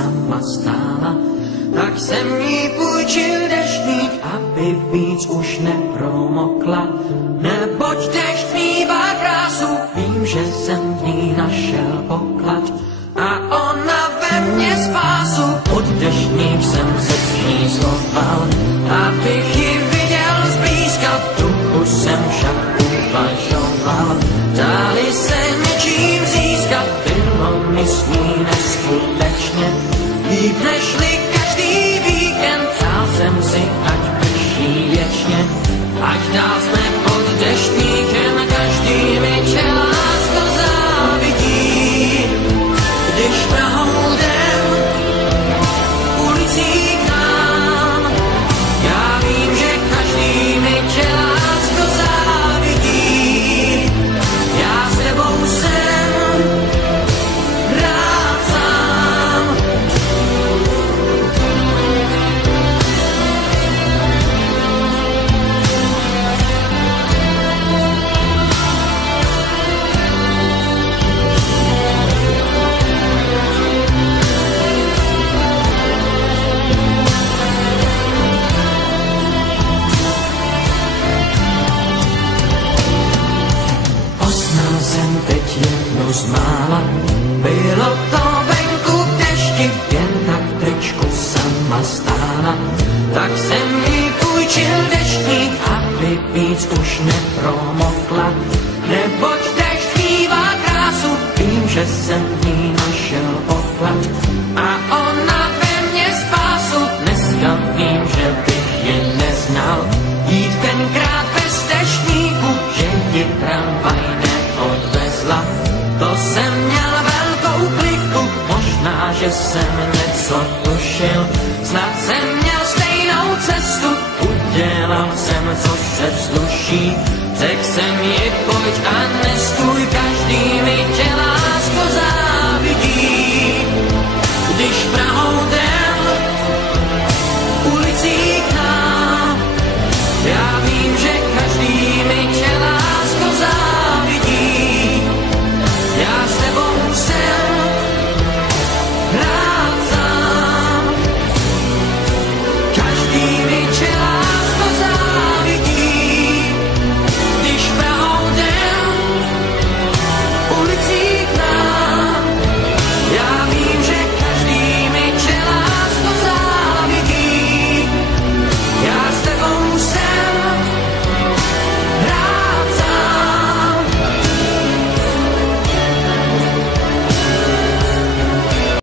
sama stála. Tak jsem jí půjčil deštník, aby víc už nepromokla. Neboť dešť mívá krásu, vím, že jsem v ní našel poklad. A ona ve mně spásu, pod deštník jsem se s ní schoval. Abych ji viděl zblízka, v duchu jsem však uvažoval. Dali se něčím získat, bylo mi s ní neskutečně. Líp nežli každý víkend, přál jsem si, ať prší věčně. Ať dál jsme pod deštníkem, každý mi tě lásko závidí. Když prohoudem ulicí k nám, já vím, že každý mi tě lásko závidí. Já s tebou jsem rád sám. Poznal jsem teď jednu z mála, bylo to venku v dešti, jen tak v tričku sama stála. Tak jsem jí půjčil deštník, aby víc už nepromokla. Neboť dešť mívá krásu, vím, že jsem v ní našel poklad. A ona ve mně spásu, dneska vím, že bych ji neznal. Jít tenkrát bez deštníku, že ji tramvaj neodvezla. To jsem měl velkou kliku, možná, že jsem něco tušil. Snad jsem měl stejnou cestu, udělal jsem, co se vzduší. Řekl jsem ji, pojď a nestůj, každý mi tě láska